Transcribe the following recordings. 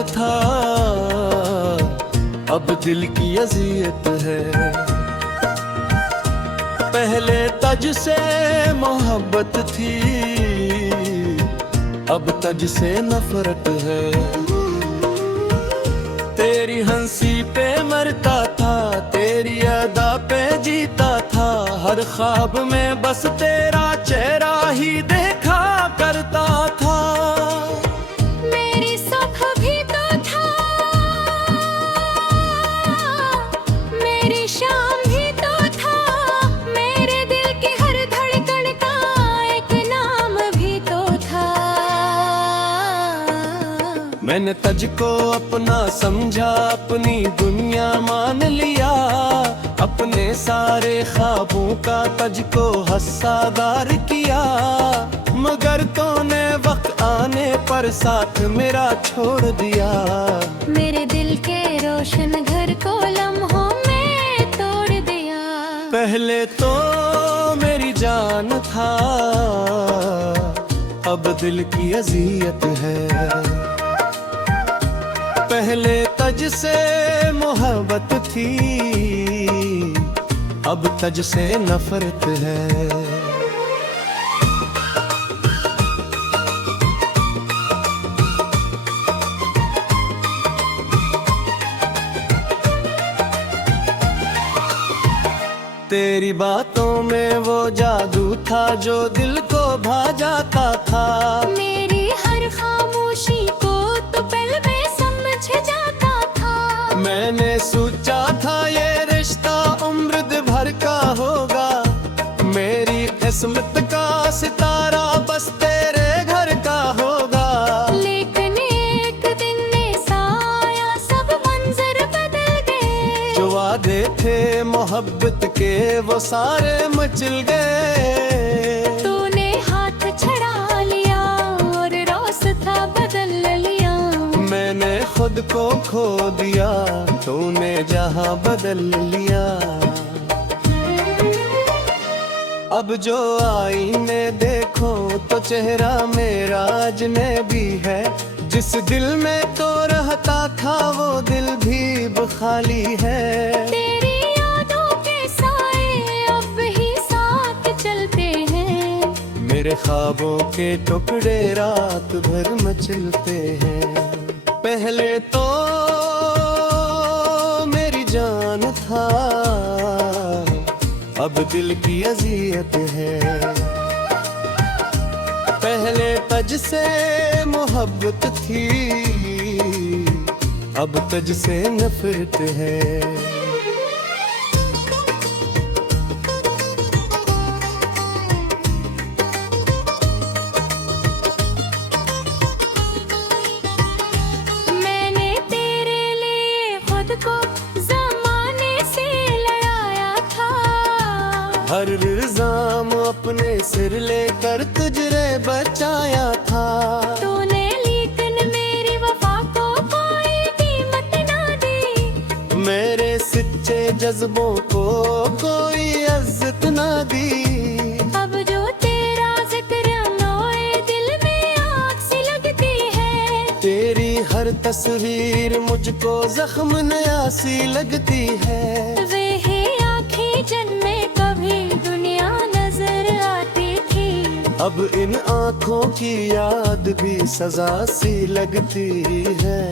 जान था, अब दिल की अजियत है। पहले तुझसे मोहब्बत थी, अब तुझसे नफरत है। तेरी हंसी पे मरता था, तेरी अदा पे जीता था, हर ख्वाब में बस तेरा चेहरा ही देखा करता था। मेरी सुबह भी तो था, मेरी शाम भी तो था, मेरे दिल की हर धड़कन का एक नाम भी तो था। मैंने तुझको अपना समझा, अपनी दुनिया मान लिया, अपने सारे ख्वाबों का तुझको हिस्सेदार किया। मगर तूने वक्त आने पर साथ मेरा छोड़ दिया। मेरे दिल के रोशन घर को लम्हों में तोड़ दिया। पहले तो मेरी जान था, अब दिल की अजियत है। पहले तुझसे मोहब्बत थी, अब तुझसे नफरत है। तेरी बातों में वो जादू था जो दिल को भा जाता था। मेरी हर खामोशी को तो पल में समझ जाता था। मैंने सोचा था ये रिश्ता उम्र भर का होगा, मेरी किस्मत का सितारा बस तेरे घर का होगा। लेकिन एक दिन ऐसा आया, सब मंजर बदल गए। जो वादे थे मोहब्बत के वो सारे मचल गए। तूने हाथ छड़ा लिया और रास्ता बदल लिया। मैंने खुद को खो दिया, तूने जहां बदल लिया। अब जो आईने देखो तो चेहरा मेरा अजनबी है। जिस दिल में तो रहता था वो दिल भी खाली है। तेरी यादों के साए अब ही साथ चलते हैं। मेरे ख्वाबों के टुकड़े रात भर मचलते हैं। पहले तो मेरी जान था, अब दिल की अजियत है। पहले तुझसे मोहब्बत थी, अब तुझसे नफरत है। मैंने तेरे लिए खुद को ज़माने से लड़ाया था। हर इल्जाम अपने सिर लेकर तुझे बचाया था। तूने लेकिन मेरी वफा को कोई कीमत ना दी। मेरे सच्चे जज्बों को कोई इज्जत ना दी। अब जो तेरा जिक्र मोए दिल में आग सी लगती है। तेरी हर तस्वीर मुझको जख्म नया सी लगती है। वे ही आँखें जिनमें कभी दुनिया नजर आती थी। अब इन आँखों की याद भी सजा सी लगती है।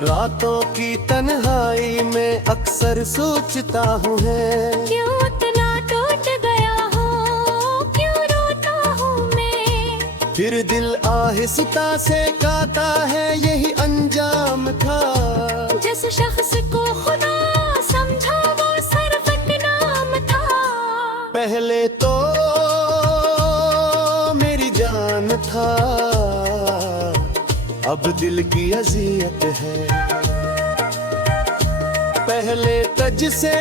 रातों की तन्हाई में अक्सर सोचता हूँ है, क्यों इतना टूट गया हूँ, क्यों रोता हूँ मैं। फिर दिल आहिस्ता से कहता है यही अंजाम था। जिस शख्स को खुदा समझा वो सरफक नाम था। पहले तो मेरी जान था, अब दिल की अजियत है। पहले तुझसे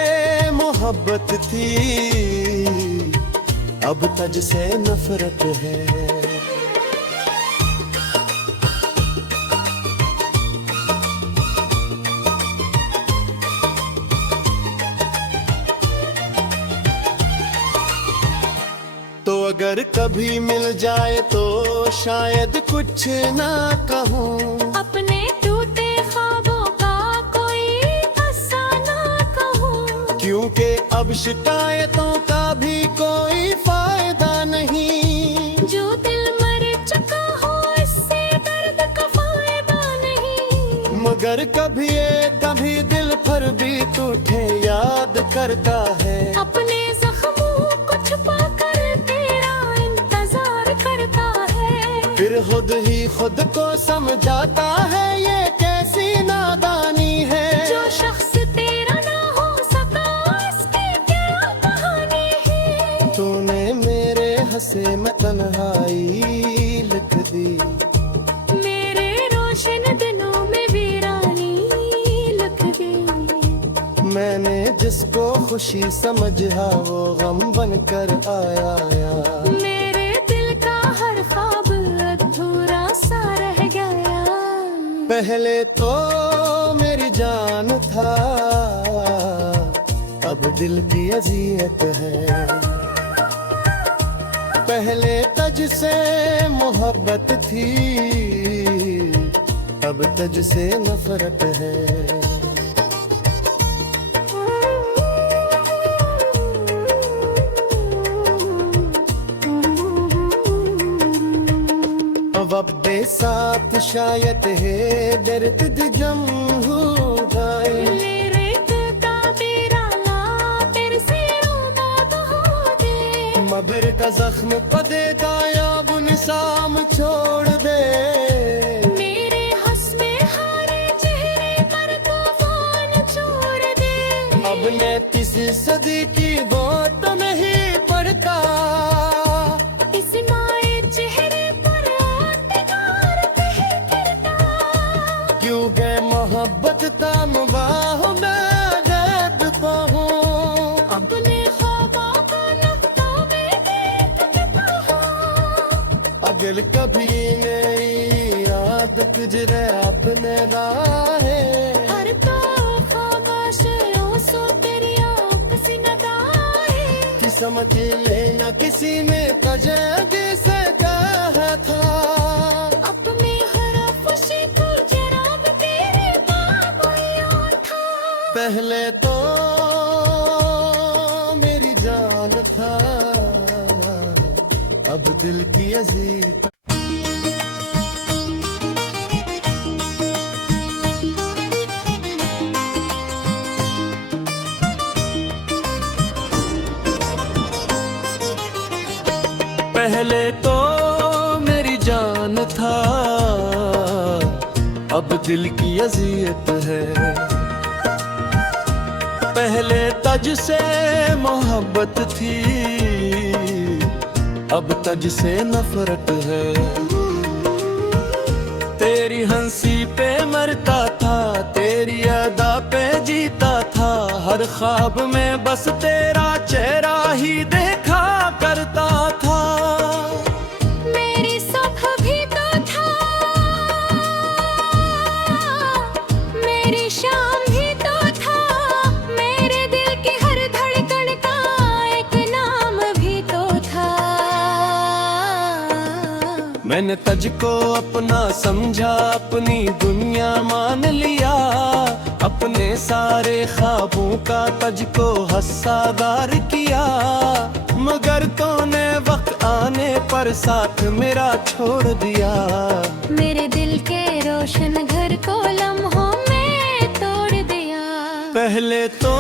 मोहब्बत थी, अब तुझसे नफरत है। तो अगर कभी मिल जाए तो शायद कुछ ना कहूँ, अपने टूटे ख्वाबों का कोई अफसाना कहूँ। क्योंकि अब शिकायतों का भी कोई फायदा नहीं। जो दिल मर चुका हो इससे दर्द का फायदा नहीं। मगर कभी दिल पर भी टूटे याद करता है। अपने जख्मों को छुपा कर तेरा इंतजार करता है। फिर खुद ही खुद को समझाता है ये कैसी नादानी है। जो शख्स तेरा ना हो सका इसकी क्या कहानी है। तूने मेरे हंसे में तन्हाई लिख दी, मेरे रोशन दिनों में वीरानी लिख दी। मैंने जिसको खुशी समझा वो गम बनकर आया। मेरे दिल का हर ख्वाब अधूरा सा रह गया। पहले तो मेरी जान था, अब दिल की अजियत है। पहले तुझसे मोहब्बत थी, अब तुझसे नफरत है। अब दे साथ शायद है दर्द जम हो जाए। मेरे दिल का तेरा ला तेरे से रोमात हो दे। मगर का जख्म पदे दाया बुनिसाम छोड़ दे। मेरे हंसने हारे चेहरे पर तूफान छोड़ दे। अब मैं 30 सदी की बात नहीं पढ़ता। इस माए चेहरे पर आतिकार कहीं गिरता। क्यों गए मोहब्बत ताम बाहों में गैब पाहूं। अपने ख्वाबों को नफ्तों में देखता हूँ। अगर कभी मेरी याद गुजरे अपने राहे। हर तो खामोशियों सो तेरी आपसी नदाए। कि समझ लेना किसी ने तुझे से कहा था। अपने हर खुशी को जराब तेरे बाबुओं था। पहले तो मेरी जान था, अब दिल की अजीत। पहले तो मेरी जान था, अब दिल की अजियत है। पहले तुझसे मोहब्बत थी, अब तुझसे नफरत है। तेरी हंसी पे मरता था, तेरी अदा पे जीता था। हर ख्वाब में बस तेरा चेहरा ही देखा करता था। मेरी सुबह भी तो था, मेरी शाम भी तो था। मेरे दिल की हर धड़कन का एक नाम भी तो था। मैंने तुझको अपना समझा, अपनी दुनिया मान लिया। अपने सारे ख्वाबों का तुझको हिस्सेदार किया। मगर तूने वक्त आने पर साथ मेरा छोड़ दिया। मेरे दिल के रोशन घर को लम्हों में तोड़ दिया। पहले तो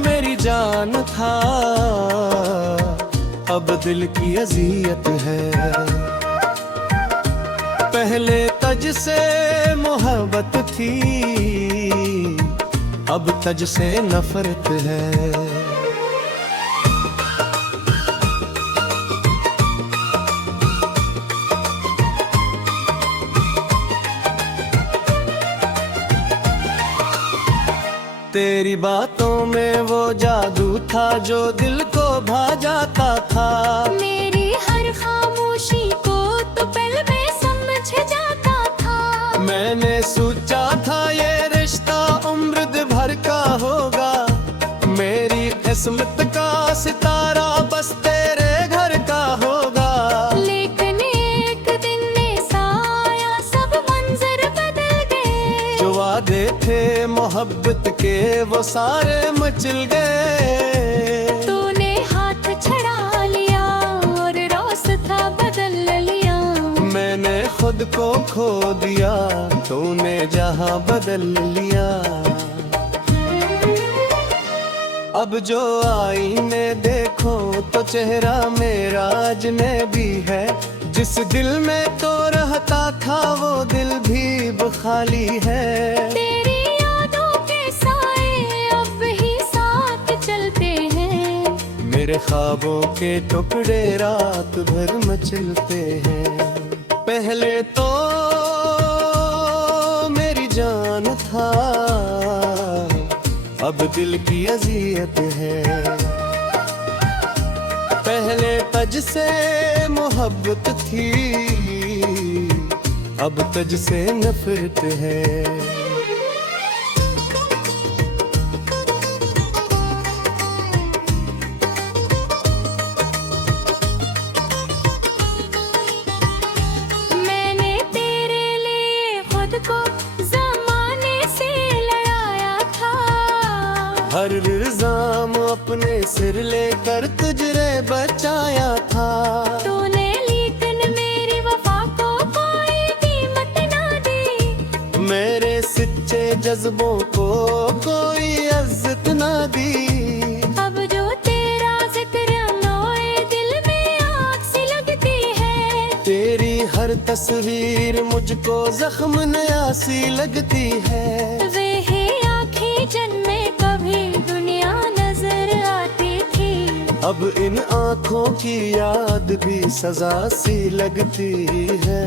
मेरी जान था, अब दिल की अजियत है। पहले तुझसे मोहब्बत थी, अब तुझसे नफरत है। तेरी बातों में वो जादू था जो दिल को भा जाता था। मेरी हर खामोशी को तो पल में समझ जाता था। मैंने सोचा था ये रिश्ता उम्र भर का होगा। मेरी किस्मत का सितारा बस तेरे घर का होगा। वो सारे मचल गए। तूने हाथ छड़ा लिया और रास्ता बदल लिया। मैंने खुद को खो दिया, तूने जहां बदल लिया। अब जो आईने देखो तो चेहरा मेरा अजनबी है। जिस दिल में तो रहता था वो दिल भी खाली है। तेरी यादों के साए अब ही साथ चलते हैं। मेरे ख्वाबों के टुकड़े रात भर मचलते हैं। पहले तो मेरी जान था, अब दिल की अजियत है। पहले तज से मोहब्बत थी, अब तज से नफरत है। मैंने तेरे लिए खुद को ज़माने से लड़ाया था। हर इल्जाम अपने सिर लेकर तुझे बचाया था। तूने लेकिन मेरी वफा को कोई कीमत ना दी। मेरे सच्चे जज्बों को कोई इज्जत ना दी। अब जो तेरा जिक्र नोए दिल में आग सी लगती है। तेरी हर तस्वीर मुझको जख्म नया सी लगती है। वे है आँखें जिनमें कभी दुनिया नजर आती थी। अब इन आँखों की याद भी सजा सी लगती है।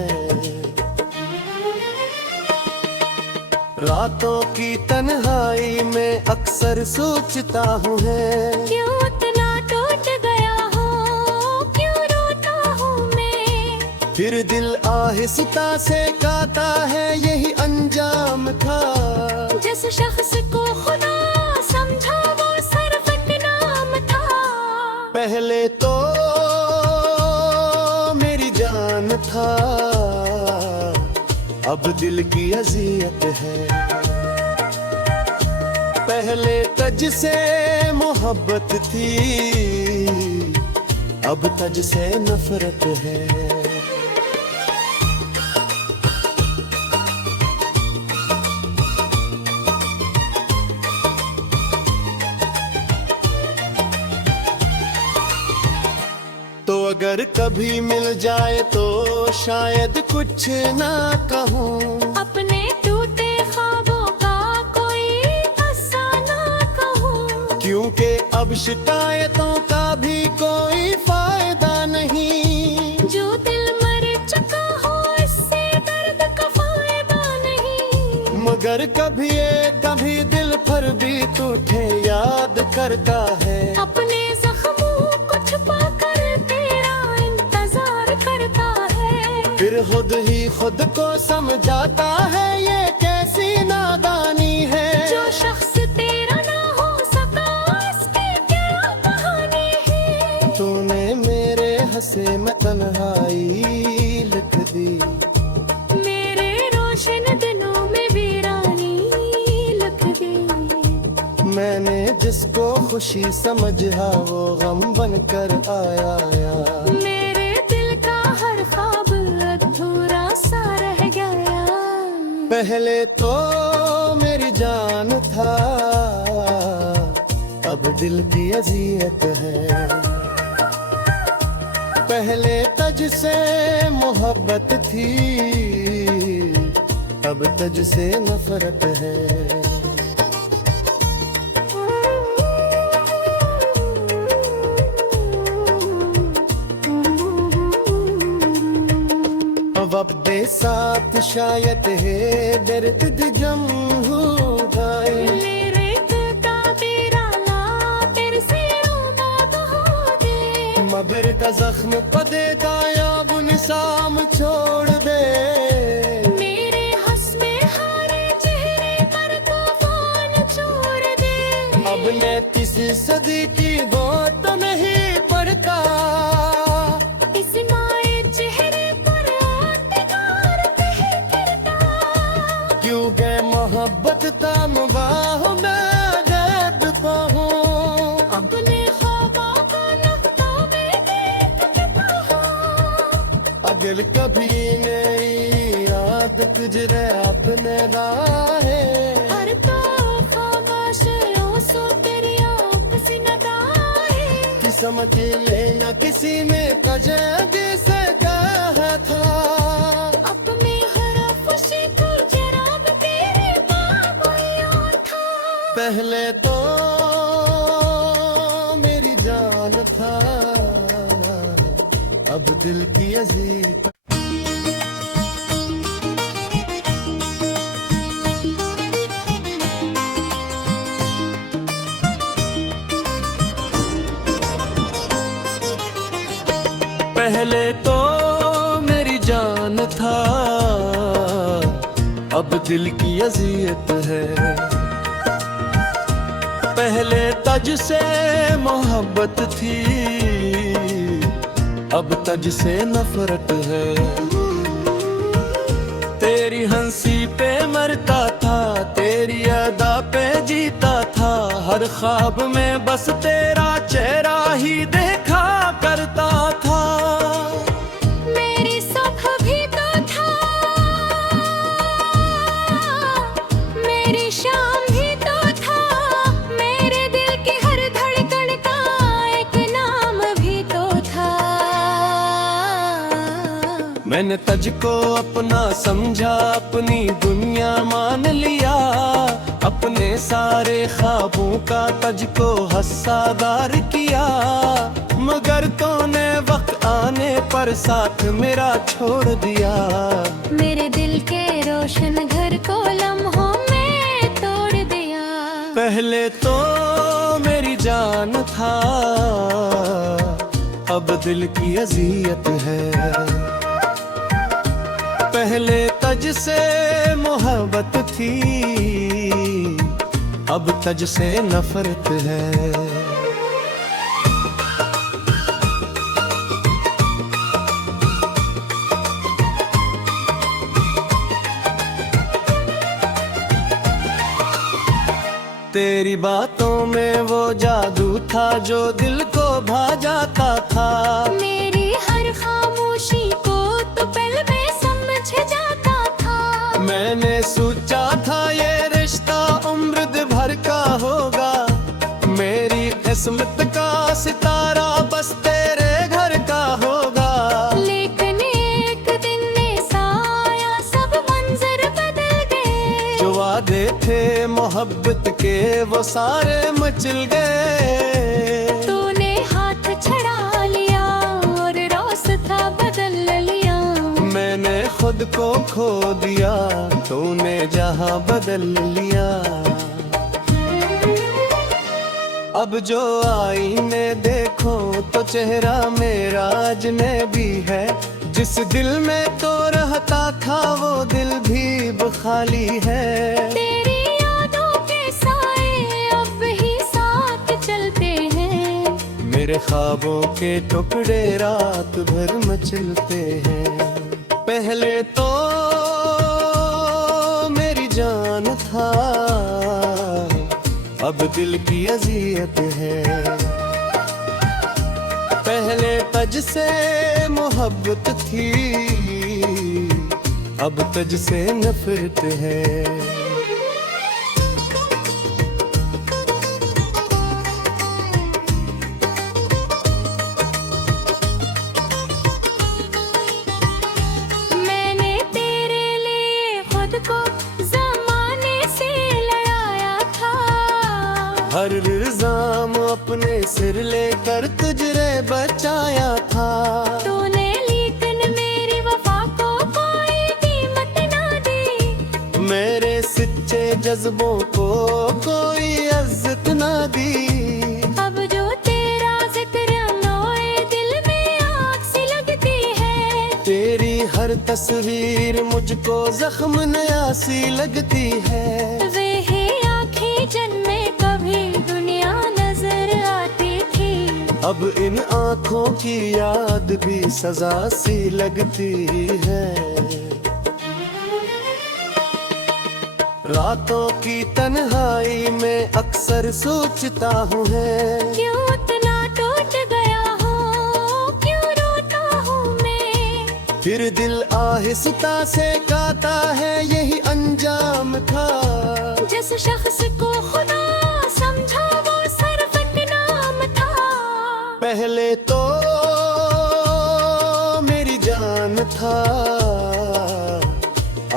रातों की तन्हाई में अक्सर सोचता हूँ है, क्यों इतना टूट गया हूँ, क्यों रोता हूँ मैं। फिर दिल आहिस्ता से गाता है यही अंजाम था। जिस शख्स को खुदा समझा वो सिर्फ एक नाम था। पहले तो मेरी जान था, अब दिल की अजियत है। पहले तज से मोहब्बत थी, अब तज से नफरत है। तो अगर कभी मिल जाए तो शायद कुछ ना कहूँ। अपने टूटे ख्वाबों का कोई किस्सा ना कहूँ। क्योंकि अब शिकायतों का भी कोई फायदा नहीं। जो दिल मर चुका हो इससे दर्द का फायदा नहीं। मगर कभी दिल पर भी टूटे याद करता है। अपने जख्मों को छुपा कर तेरा इंतजार करता है। फिर खुद ही खुद को समझाता है ये कैसी नादानी है। जो शख्स तेरा ना हो सका इसकी क्या कहानी है। तूने मेरे हंसे में तन्हाई लिख दी। मेरे रोशन दिनों में वीरानी लिख दी। मैंने जिसको खुशी समझा वो गम बनकर आया। मेरे दिल का हर ख्वाब अधूरा सा रह गया। पहले तो मेरी जान था, अब दिल की अजियत है। पहले तज से मोहब्बत थी, अब तज से नफरत है। अब दे साथ शायद है दर्द जम हो जाए। मेरे दिल का तेरा ला तेरे से रोबाद हो दे। मगर का जख्म पदे दाया बुनिसाम छोड़ दे। मेरे हंसने हारे चेहरे पर तूफान छोड़ दे। अब मैं किसी सदी की बात नहीं पढ़ता। इस माए चेहरे पर आतिकार कहे फिरता। क्यों गए मोहब्बत ताम बाहों में याद तुझरे अपने राहे हर तो खामोश सो तेरी आपसी नगाहे कि समझ लेना किसी ने कजदी से कहा था अब मैं हरफ से तू जराब तेरे बाबुया था पहले तो मेरी जान था अब दिल की अजीज पहले तो मेरी जान था अब दिल की अजियत है पहले तज से मोहब्बत थी अब तज से नफरत है तेरी हंसी पे मरता था तेरी अदा पे जीता था हर ख्वाब में बस तेरा चेहरा ही देखा करता था मेरी सुख भी तो था मेरी शाम भी तो था मेरे दिल की हर धड़कन का एक नाम भी तो था मैंने तुझको अपना समझा अपनी दुनिया मान लिया अपने सारे ख्वाबों का तुझको हिस्सादार किया मगर तूने वक्त आने पर साथ मेरा छोड़ दिया मेरे दिल के रोशन घर को लम्हों में तोड़ दिया पहले तो मेरी जान था अब दिल की अजियत है पहले तज से मोहब्बत थी अब तज से नफरत है तेरी बातों में वो जादू था जो दिल को भा जाता था मेरी हर खामोशी को तो पल में समझ जाता था मैंने सोचा था ये रिश्ता उम्र भर का होगा मेरी किस्मत का सितारा बस तेरे घर का होगा लेकिन एक दिन ऐसा आया सब मंजर बदल गए जो वादे थे मोहब्बत के वो सारे मचल गए तूने हाथ छड़ा लिया और रास्ता बदल लिया मैंने खुद को खो दिया तूने जहां बदल लिया अब जो आईने देखो तो चेहरा मेरा अजनबी है जिस दिल में तो रहता था वो दिल भी खाली है तेरी यादों के साए अब ही साथ चलते हैं मेरे ख्वाबों के टुकड़े रात भर मचलते हैं पहले तो मेरी जान था अब दिल की अजियत है पहले तज से मोहब्बत थी अब तज से नफरत है मैंने तेरे लिए खुद को जमाने से लड़ाया था हर इल्जाम अपने सिर लेकर तुझरे बचाया था तूने लेकिन मेरी वफा को कोई कीमत ना दी मेरे सच्चे जज्बों को कोई इज्जत ना दी अब जो तेरा जिक्र नोए दिल में आग सी लगती है तेरी हर तस्वीर मुझको जख्म नया सी लगती है वे ही आँखें जिनमें कभी दुनिया नजर आती थी अब इन आँखों की याद भी सजा सी लगती है रातों की तन्हाई में अक्सर सोचता हूँ है क्यों इतना टूट गया हूँ क्यों रोता हूँ मैं फिर दिल आहिस्ता से गाता है यही अंजाम था। जिस शख्स को खुदा समझा वो सरवत नाम था। पहले तो मेरी जान था,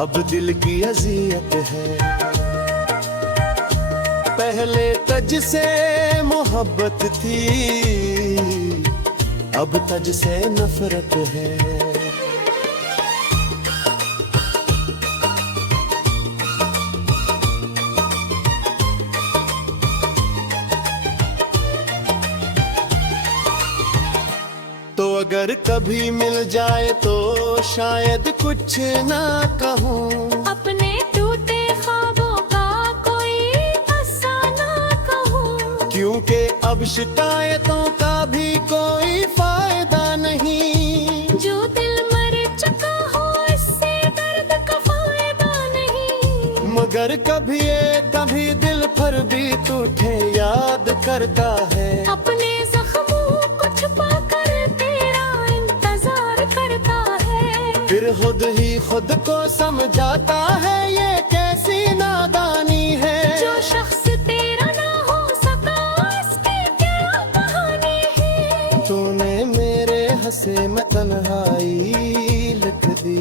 अब दिल की अजियत है। पहले तज से मोहब्बत थी, अब तज से नफरत है। तो अगर कभी मिल जाए तो शायद कुछ ना कहूँ, अपने टूटे ख्वाबों का कोई अफसाना कहूँ। क्योंकि अब शिकायतों का भी कोई फायदा नहीं। जो दिल मर चुका हो इससे दर्द का फायदा नहीं। मगर कभी दिल पर भी टूटे याद करता है। अपने जख्मों को छुपा कर तेरा इंतजार करता है। फिर खुद ही खुद को समझाता है ये कैसी नादानी है। जो शख्स तेरा ना हो सका इसकी क्या कहानी है। तूने मेरे हंसे में तन्हाई लिख दी,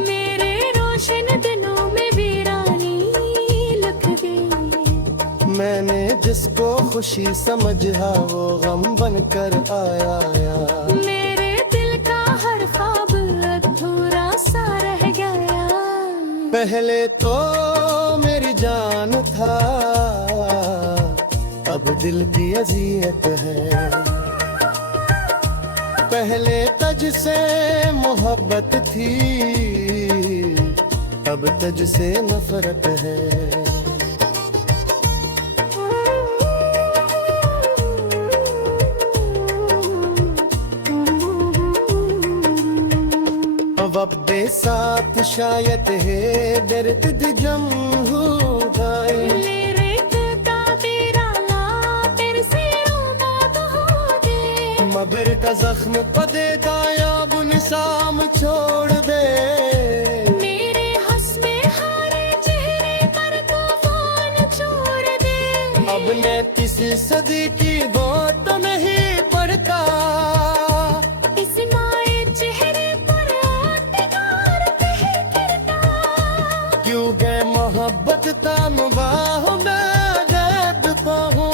मेरे रोशन दिनों में वीरानी लिख दी। मैंने जिसको खुशी समझा वो गम बनकर आया। मेरे दिल का हर ख्वाब अधूरा सा रह गया। पहले तो मेरी जान था, अब दिल की अजियत है। पहले तज से मोहब्बत थी, अब तज से नफरत है। अब दे साथ शायद है दर्द जम हो गए। मगर का जख्म पदे दाया बुनिसाम छोड़ दे। मेरे हंसने हारे चेहरे पर तूफान छोड़ दे। अब मैं किसी सदी की बात नहीं पढ़ता। इस माए चेहरे पर आतिकार नहीं करता। क्यों गए मोहब्बत ताम बाह में गैब पाहूं।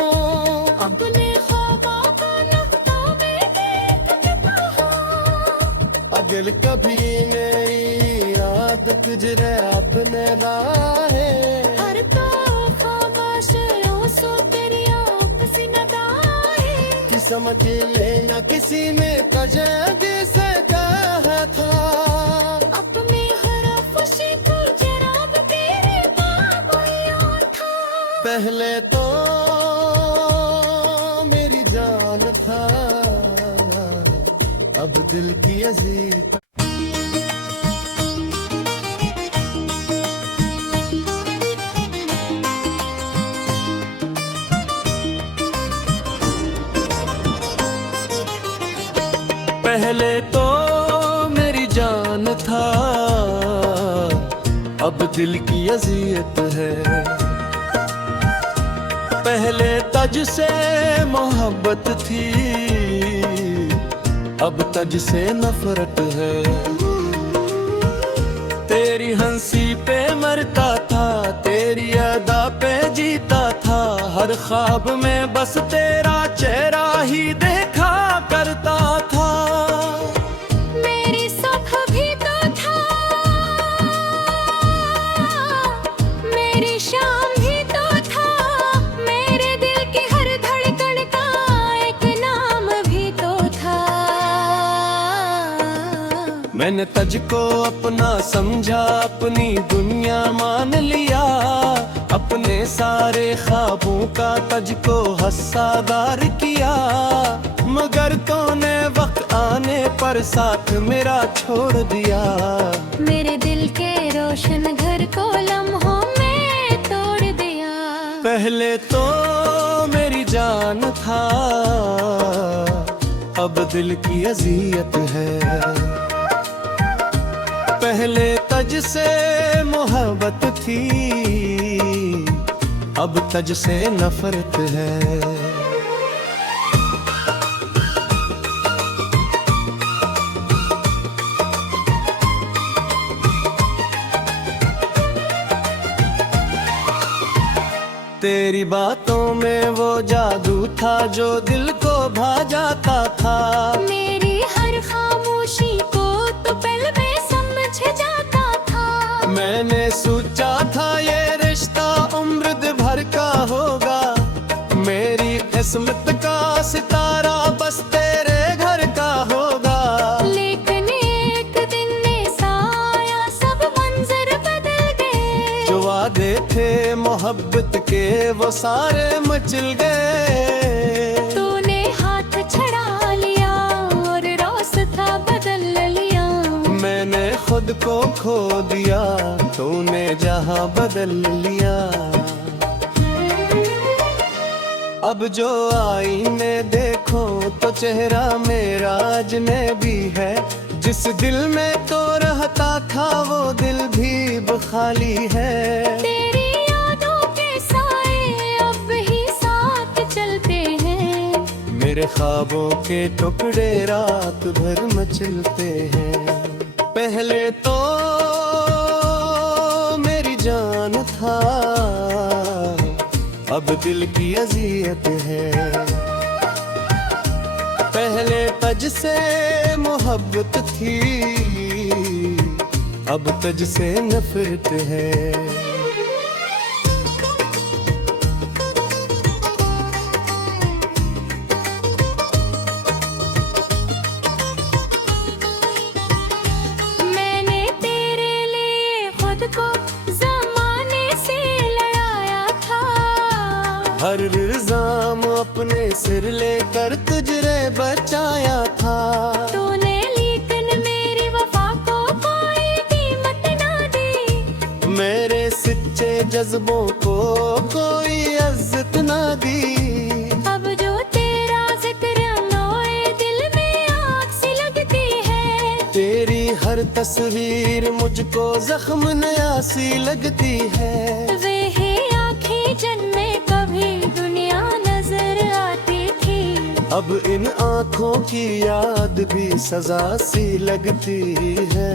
अपने ख्वाबों को नुक्ता में देखता हूँ। दिल कभी मेरी रात गुजरे अपने राहे। हर तो खामोश सो तेरी आपसी नदाए। कि समझ लेना किसी ने कजगी से कहा था। अपने हरफ से तुझे रब तेरे बाप था। पहले तो मेरी जान था, अब दिल की अजीत। पहले तो मेरी जान था, अब दिल की अजियत है। पहले तज से मोहब्बत थी, अब तज से नफरत है। तेरी हंसी पे मरता था, तेरी अदा पे जीता था। हर ख्वाब में बस तेरा चेहरा ही देखा करता था। मेरी सुख भी तो था, मेरी शाम भी तो था। मेरे दिल की हर धड़कन का एक नाम भी तो था। मैंने तज को अपना समझा, अपनी दुनिया मान लिया। अपने सारे ख्वाबों का तज को हस्सादार किया। मगर तूने वक्त आने पर साथ मेरा छोड़ दिया। मेरे दिल के रोशन घर को लम्हों में तोड़ दिया। पहले तो मेरी जान था, अब दिल की अजियत है। पहले तज से मोहब्बत थी, अब तज से नफरत है। तेरी बातों में वो जादू था जो दिल को भा जाता था। मेरी हर खामोशी को तो पल में समझ जाता था। मैंने सोचा था ये रिश्ता उम्र भर का होगा, मेरी किस्मत का सितारा बस तेरे घर का होगा। लेकिन एक दिन ऐसा आया, सब मंजर बदल गए। जो वादे थे मोहब्बत के वो सारे मचल गए। तूने हाथ छड़ा लिया और रास्ता बदल लिया। मैंने खुद को खो दिया, तूने जहां बदल लिया। अब जो आईने देखो तो चेहरा मेरा अजनबी है। जिस दिल में तो रहता था वो दिल भी खाली है। तेरी यादों के साए अब ही साथ चलते हैं। मेरे ख्वाबों के टुकड़े रात भर मचलते हैं। पहले तो मेरी जान था, अब दिल की अजियत है। पहले तज से मोहब्बत थी, अब तज से नफरत है। मैंने तेरे लिए खुद को ज़माने से लड़ाया था। हर इल्जाम अपने सिर लेकर तुझे बचाया था। तूने लेकिन मेरी वफा को कोई कीमत ना दी। मेरे सच्चे जज्बों को कोई इज्जत ना दी। अब जो तेरा जिक्र नोए दिल में आग सी लगती है। तेरी हर तस्वीर मुझको जख्म नया सी लगती है। वे ही आँखें जिनमें कभी दुनिया नजर आती थी। अब इन आँखों की याद भी सजा सी लगती है।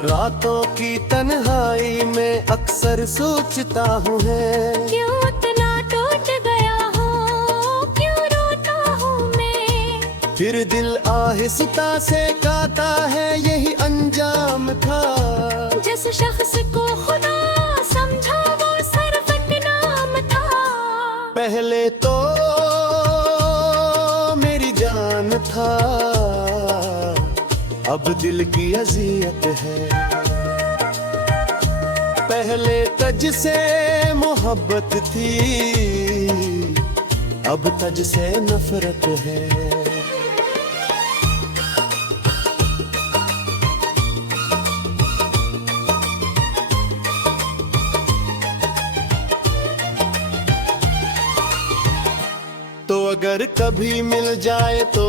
रातों की तन्हाई में अक्सर सोचता हूँ है, क्यों इतना टूट गया हूँ, क्यों रोता हूँ मैं। फिर दिल आहिस्ता से गाता है यही अंजाम था। जिस शख्स को खुदा समझा वो सिर्फ एक नाम था। पहले तो मेरी जान था, अब दिल की अजियत है। पहले तज से मोहब्बत थी, अब तज से नफरत है। तो अगर कभी मिल जाए तो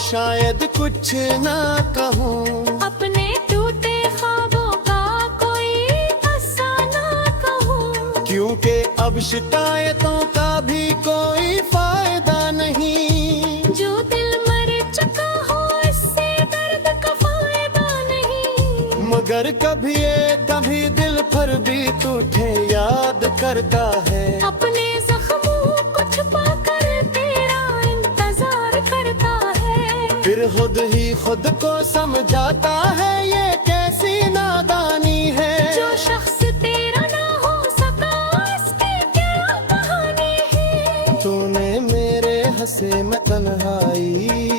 शायद कुछ ना कहूँ। अपने टूटे ख्वाबों का कोई किस्सा ना कहूँ। क्योंकि अब शिकायतों का भी कोई फायदा नहीं। जो दिल मर चुका हो इससे दर्द का फायदा नहीं। मगर कभी दिल पर भी तुझे याद करता है। अपने जख्मों को छुपा कर तेरा इंतजार करता है। फिर खुद ही खुद को समझाता है ये कैसी नादानी है। जो शख्स तेरा ना हो सका इसकी क्या कहानी है। तूने मेरे हंसे में तन्हाई